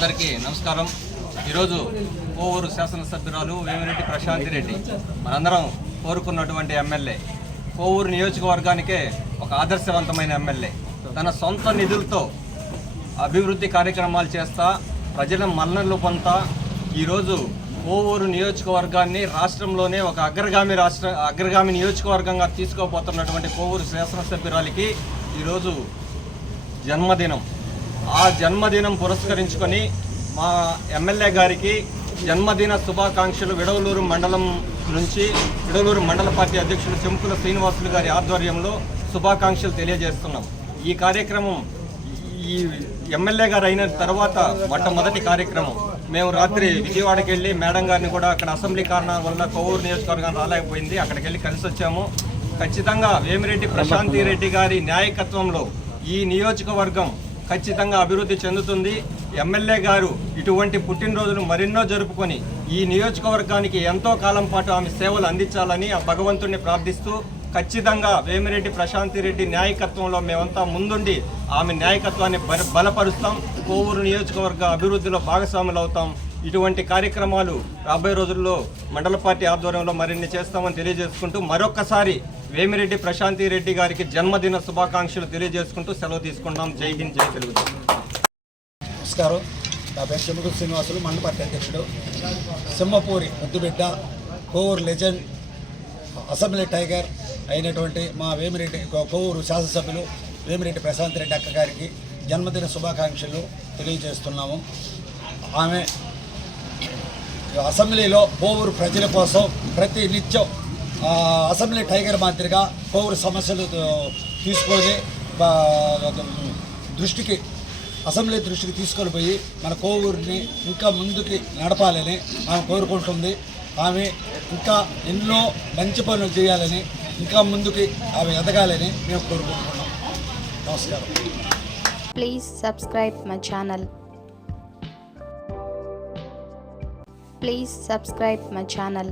అందరికీ నమస్కారం. ఈరోజు కోవూరు శాసనసభ్యురాలు వేమిరెడ్డి ప్రశాంతి రెడ్డి మనందరం కోరుకున్నటువంటి ఎమ్మెల్యే, కోవూరు నియోజకవర్గానికే ఒక ఆదర్శవంతమైన ఎమ్మెల్యే. తన సొంత నిధులతో అభివృద్ధి కార్యక్రమాలు చేస్తా ప్రజల మన్ననలు పొందుతా ఈరోజు కోవూరు నియోజకవర్గాన్ని రాష్ట్రంలోనే ఒక అగ్రగామి నియోజకవర్గంగా తీసుకోబోతున్నటువంటి కోవూరు శాసనసభ్యురాలికి ఈరోజు జన్మదినం. ఆ జన్మదినం పురస్కరించుకొని మా ఎమ్మెల్యే గారికి జన్మదిన శుభాకాంక్షలు విడవలూరు మండలం నుంచి విడవలూరు మండల పార్టీ అధ్యక్షులు చెంకుల శ్రీనివాసులు గారి ఆధ్వర్యంలో శుభాకాంక్షలు తెలియజేస్తున్నాం. ఈ కార్యక్రమం ఈ ఎమ్మెల్యే గారు అయిన తర్వాత మొట్టమొదటి కార్యక్రమం. మేము రాత్రి విజయవాడకి వెళ్ళి మేడం గారిని కూడా అక్కడ అసెంబ్లీ కారణాల వల్ల కోవూరు నియోజకవర్గం రాలేకపోయింది, అక్కడికి వెళ్ళి కలిసి వచ్చాము. ఖచ్చితంగా వేమిరెడ్డి ప్రశాంతి రెడ్డి గారి నాయకత్వంలో ఈ నియోజకవర్గం ఖచ్చితంగా అభివృద్ధి చెందుతుంది. ఎమ్మెల్యే గారు ఇటువంటి పుట్టినరోజులు మరెన్నో జరుపుకొని ఈ నియోజకవర్గానికి ఎంతో కాలం పాటు ఆమె సేవలు అందించాలని ఆ భగవంతుడిని ప్రార్థిస్తూ ఖచ్చితంగా వేమిరెడ్డి ప్రశాంతి రెడ్డి నాయకత్వంలో మేమంతా ముందుండి ఆమె నాయకత్వాన్ని బలపరుస్తాం. కోవూరు నియోజకవర్గ అభివృద్ధిలో భాగస్వాములు అవుతాం. ఇటువంటి కార్యక్రమాలు రాబోయే రోజుల్లో మండల పార్టీ ఆధ్వర్యంలో మరిన్ని చేస్తామని తెలియజేసుకుంటూ మరొక్కసారి వేమిరెడ్డి ప్రశాంతి రెడ్డి గారికి జన్మదిన శుభాకాంక్షలు తెలియజేసుకుంటూ సెలవు తీసుకుంటాం. జై హింద్, జై తెలుగుదేశం. నమస్కారం. నా పేరు చెంకుల శ్రీనివాసులు, మండల పార్టీ అధ్యక్షుడు. సింహపూరి ముద్దుబిడ్డ, కోవూరు లెజెండ్, అసెంబ్లీ టైగర్ అయినటువంటి మా వేమిరెడ్డి కోవూరు శాసనసభ్యులు వేమిరెడ్డి ప్రశాంతి రెడ్డి అక్క గారికి జన్మదిన శుభాకాంక్షలు తెలియజేస్తున్నాము. ఆమె అసెంబ్లీలో కోవూరు ప్రజల కోసం ప్రతి నిత్యం అసెంబ్లీ టైగర్ మాదిరిగా కోవూరు సమస్యలు తీసుకొని అసెంబ్లీ దృష్టికి తీసుకొని పోయి మన కోవూరుని ఇంకా ముందుకి నడపాలని ఆమె కోరుకుంటుంది. ఆమె ఇంకా ఎన్నో మంచి పనులు చేయాలని, ఇంకా ముందుకి ఆమె ఎదగాలని మేము కోరుకుంటున్నాం. నమస్కారం. Please subscribe my channel. Please subscribe my channel.